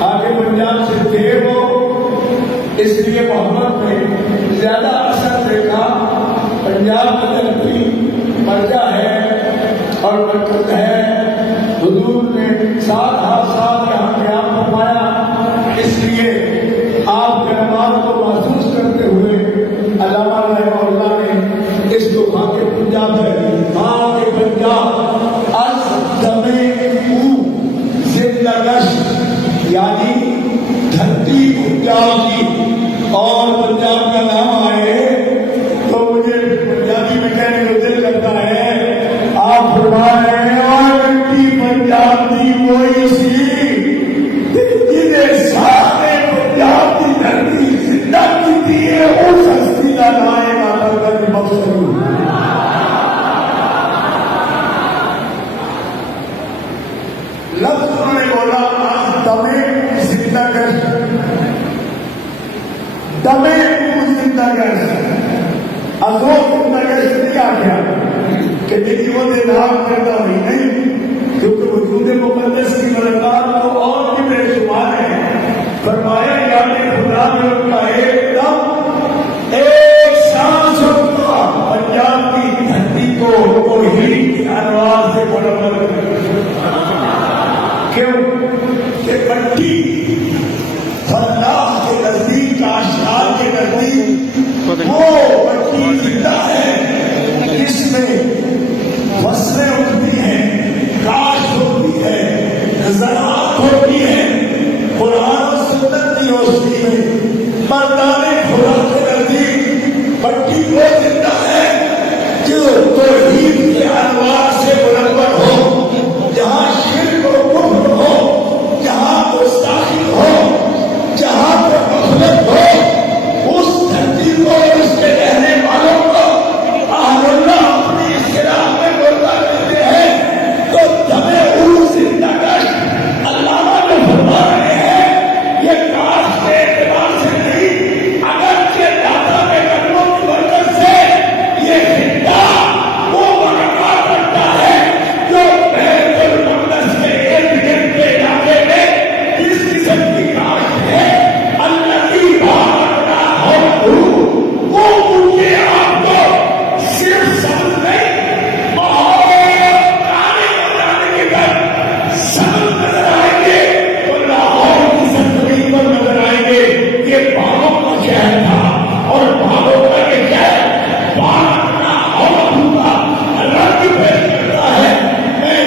आगे पंजाब से थे वो, इसलिए मोहम्मद ने ज्यादा असर देखा। पंजाब में धरती मर्जा है और बरकत है। हुजूर ने 7 साल यहाँ क्याम फरमाया, इसलिए आपके नमाज को महसूस करते हुए अल्लामा रहमतुल्लाह ने इस दुआ के पंजाब है, माँ के पंजाब अज दमे जिंदगश, यानी धरती पंजाब की और पंजाब का नाम आए तो मुझे पंजाबी में कहने को दिल करता है। आप फरमा रहे हैं और मिट्टी पंजाब की कोई सी जिन्हें सारे पंजाब की धरती जिंदा की है, उस हस्ती का नाम आकर लफ्ज उन्होंने बोला दमे जिंदगश, दमे जिंदगश, अजो जिंदगश नहीं आ गया कि देखिए वो नाम करता हुई नहीं, क्योंकि वजूद मुकद्दस की बरकत तो और भी बेशुमार है। फरमाया यानी खुदा ने उनका एकदम एक सांस उनका पंजाब की धरती को तौहीद की अनवार से मुनव्वर कर, क्यों कि मट्टी अल्लाह के नजदीक, आशकाल के नजदीक वो मट्टी जिंदा है, इसमें फसलें उगती हैं, काश होती है, ज़राअत होती है। कुरान और सुन्नत की रोशनी में मर्दाने खुदा के नजदीक मट्टी वो जिंदा है जो तौहीद के अनवार से मुनव्वर हो, जहां शिर्क और कुफ्र हो, जहां गुस्ताखी हो, जहां पर गफलत हो, उस धरती को और उसके रहने वालों को अल्लाह अपनी इस्लाह में बोलता देते हैं। तो दमे जिंदगश अल्लाह ने फरमा रहे हैं, ये काश के एतबार से नहीं, अगर के दाता के कदमों की बरकत से ये जिंदा वो बरकत रखता है जो बैतुल मक़दस के इर्द गिर्द के इलाके में इस किस्म की काश है। अल्लाह की बारका हो वो मुझे आपको सिर्फ समझ नहीं, बहुत काले बनाने के बाद समझ नजर आएंगे तो लाहौर की सरजमीन पर नजर आएंगे। ये बालों का शहर था और बालों का ये शहर बारका होगा रंग पेश करता है। मैं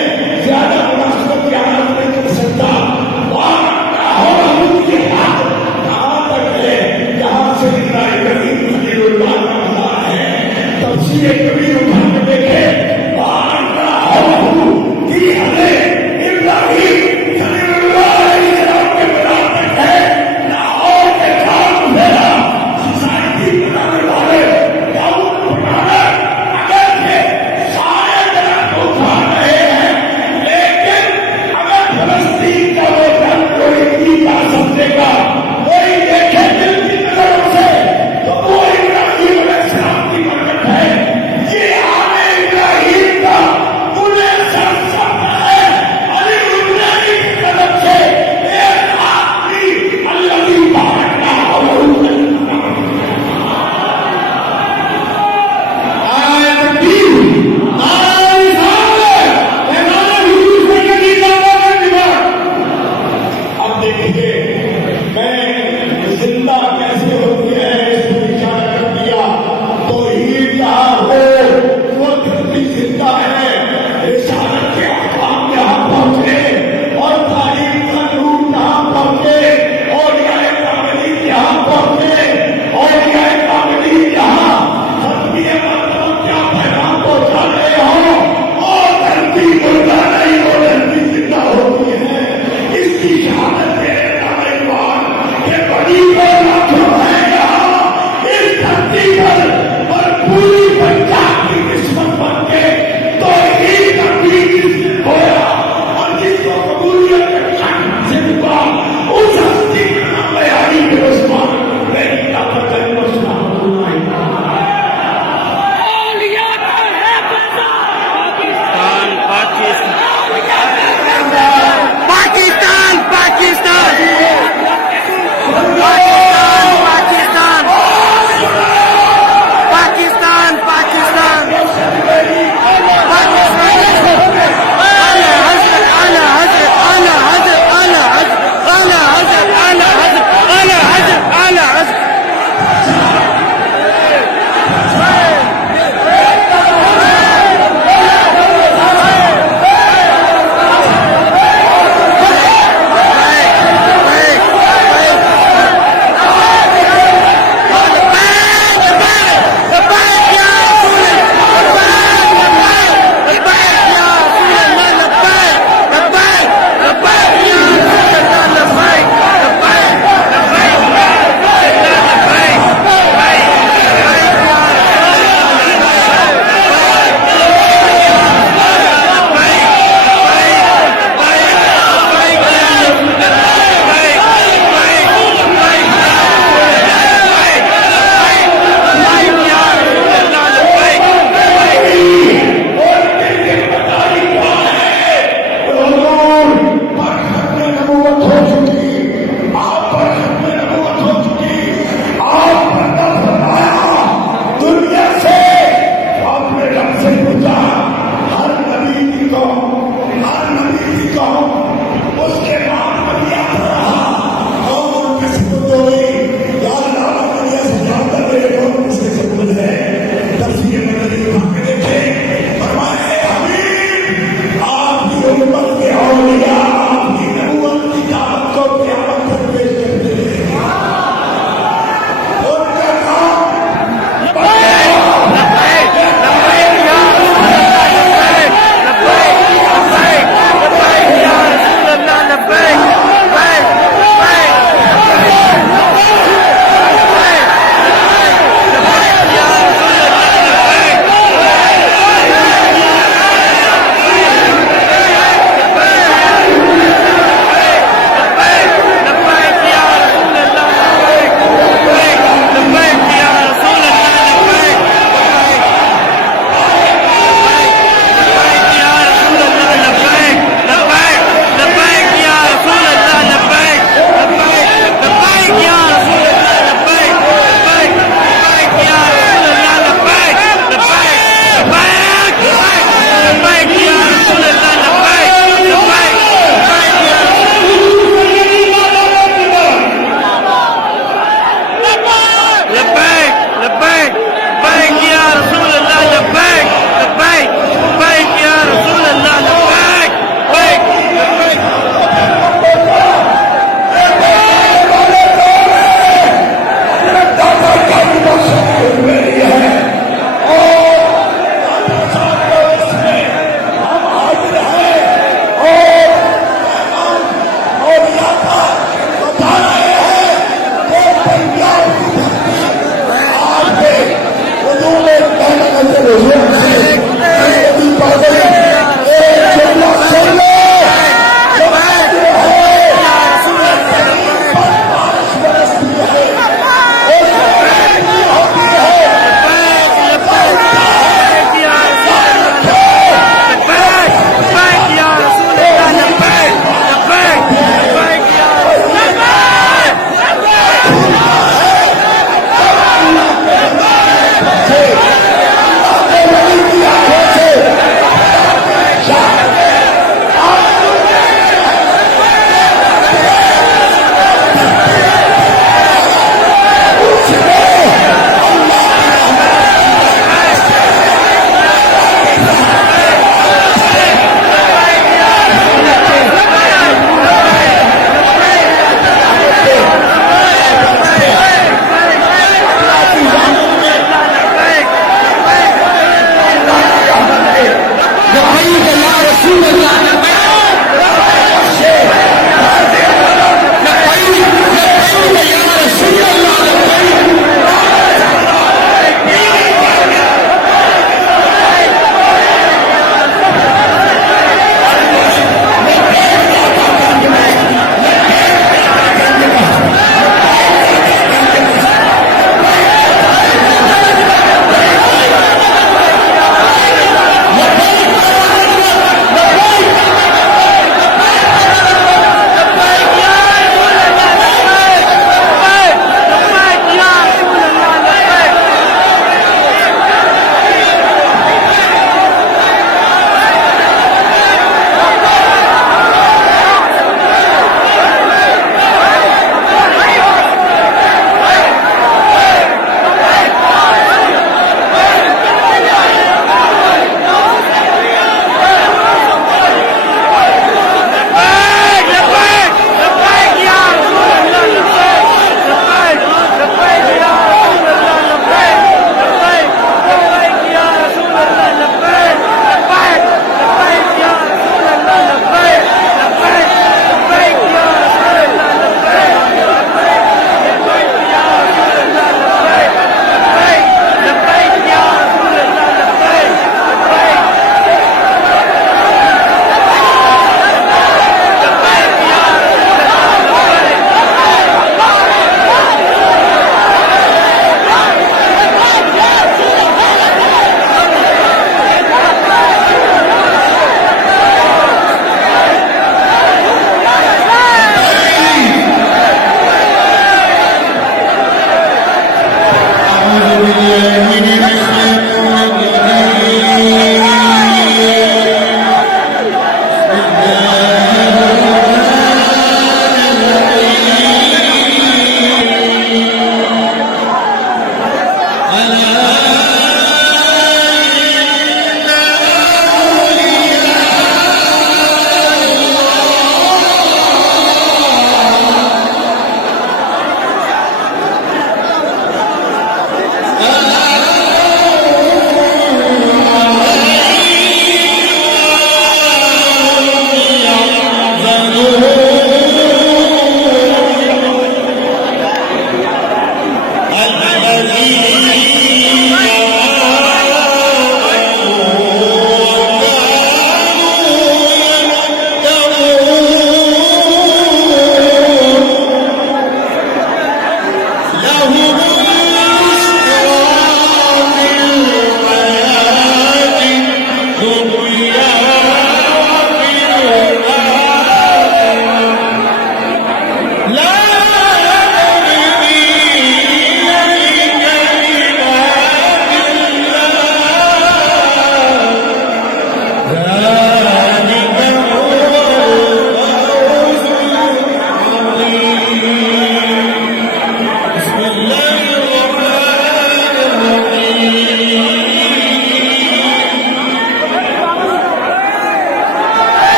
ज्यादा मुनासिबत की हालत नहीं कर सकता। बारका होगा मुझे हाथ कहां तक है, जहां से इब्राहिम खलीलुल्लाह का मज़ार है, तफसीर कबीर उठा के देखे, बारका होगा की हमें इब्राहिम खलीलुल्लाह अलैहिस्सलाम के मज़ार तक है। लाहौर के खान मेरा सोसाइटी बनाने वाले दाऊद बनाना अगर ये सारे जगह को उठा रहे हैं, लेकिन अगर फलस्तीन का वो जंग कोई की जा सकेगा, कोई देखे दिल की नजरों से, तो वो इब्राहिम अलैहिस्सलाम की बरकत है। ये आने इब्राहिम का उन्हें सरसब्ज़ है अली उन्नती की तरफ से एक आखिरी अल्लाही बारका हो। अब देखिए मैं जिंदा कैसे होती है इस पर इशारा कर दिया। तो ही जहां हो वो धरती जिंदा है, रिसालत के अहकाम जहां पहुंचे और तारीख का नूर जहां पहुंचे और यह कामली जहां पहुंचे और यह कामली जहां खत्मी मतलब क्या पैगाम पहुंचा रहे हो, और धरती मुर्दा नहीं वो धरती जिंदा होती है। इसकी शहादत दे ये बड़ी क्यों है यहाँ इस धरती पर पूरी पंजाब की किस्मत बन के तो एक धरती होया और जिसको कबूलियत से हुआ उस हस्ती का नाम है अली बिन उस्मान लेकिन ताकत है उस्मान पाकिस्तान पाकिस्तान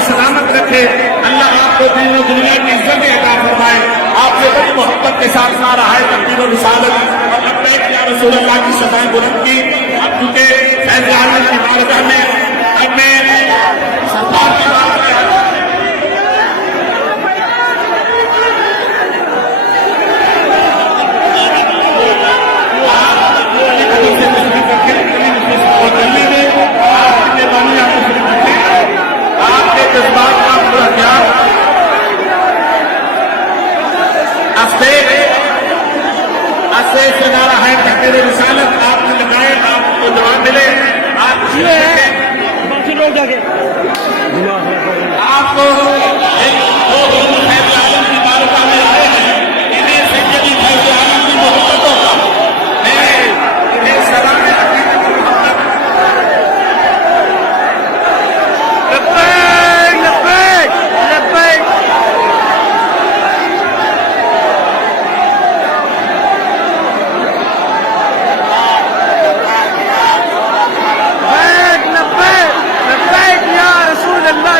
आपको सलामत रखे, अल्लाह आपको दीन और दुनिया की इज्जत अता फरमाए। आपने बड़ी मोहब्बत के साथ नारा है तकबीर और रिसालत और लब्बैक या रसूल अल्लाह की सदाएं बुलंद की। अब चूंकि फैज़ आलम की बारगाह में अपने सरकार की बात आपके जज्बात का पूरा ख्याल अस्ते से नारा है तकबीर रिसालत आपने लगाए, आपको जवाब मिले। आपको फैज़ आलम की बारगाह में आए हैं, इन्हें सैयदी फैज़ आलम की मोहब्बतों का मैं इन्हें सलाम لبيك يا رسول الله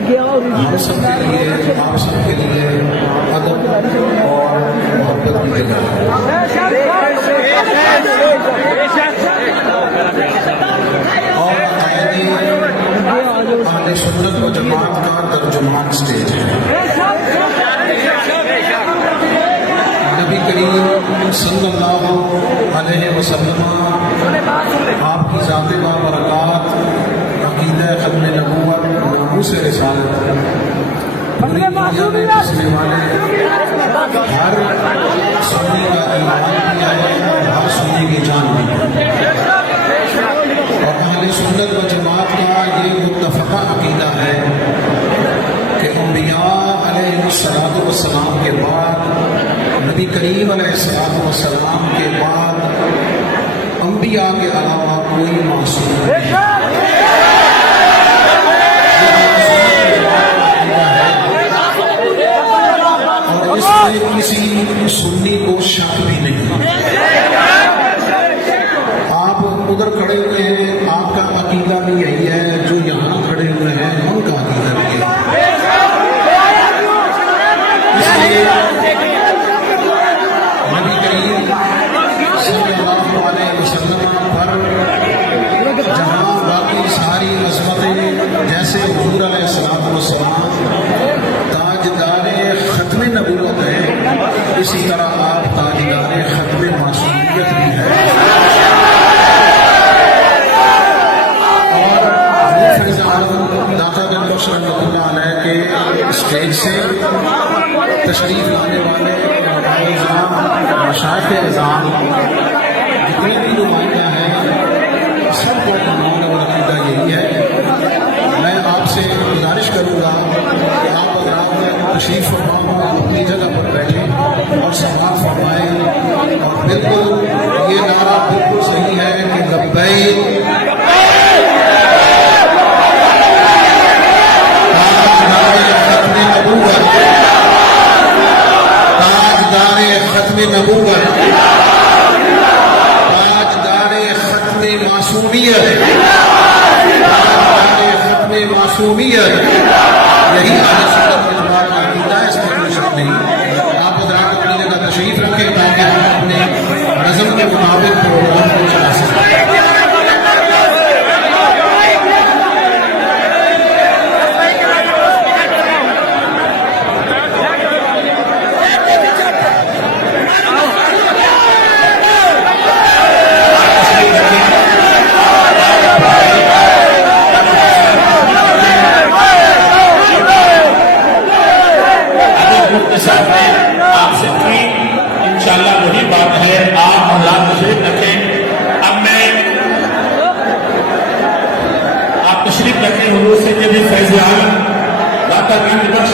हम सबके लिए, आप सबके लिए अदब और मोहब्बत की जगह है। और अहले सुन्नत व जमात का तर्जुमान स्टेज है। नबी करीम सल्लल्लाहु अलैहि वसल्लम आपकी ज़ात बाबरकत, अक़ीदा ख़त्म नबूवत, नामूस रिसालत पूरी दुनिया में बसने वाले हर सुन्नी का ऐलान किया है, हर सुन्नी की जान दी है। और अहले सुन्नत व जमात का ये मुत्तफ़क़ा अक़ीदा है कि अंबिया अलैहिस्सलाम के बाद, नबी करीम अलैहिस्सलाम के बाद अंबिया के अलावा कोई मासूम नहीं है। और इसमें किसी सुन्नी को शक भी नहीं। आप उधर खड़े हुए हैं, आपका अकीदा भी यही है, जो यहाँ खड़े हुए हैं उनका अकीदा भी यही है। इसलिए नबी करीम सल्लल्लाहु अलैहि वसल्लम पर जहाँ बाकी सारी अज़मतें जैसे हुज़ूर अलैहिस्सलाम ताजदारे ख़त्म नबूवत है, इसी तरह आप ताजदारे ख़त्म मासूमियत भी है। और दाता बिन बख्श रहमतुल्लाह अलैह के स्टेज से तशरीफ लाने वाले मशाइख़ इज़ाम जितने भी नुमाइंदा हैं, सबको ईमान और अक़ीदा यही है। मैं आपसे गुजारिश करूँगा कि आप अगर आप तशरीफ फरमाओ, अपनी जगह पर बैठें और सवाल फरमाएं। और बिल्कुल ये नारा बिल्कुल सही है कि लब्बैक ताजदारे ख़त्म नबूवत, ताजदारे ख़त्म मासूमियत, ताजदारे ख़त्म मासूमियत, यही अहले सुन्नत व जमात का अक़ीदा है, इसमें कोई शक नहीं। आप हज़रात अपनी जगह तशरीफ रखें ताकि हम अपने नज़म के मुताबिक प्रोग्राम को चला सकें। आपसे की इंशाल्लाह वही बात है, आप हज़रात तशरीफ रखें। अब मैं आप तशरीफ रखें, हुजूर से भी फैज़ आलम दाता बिन बख्श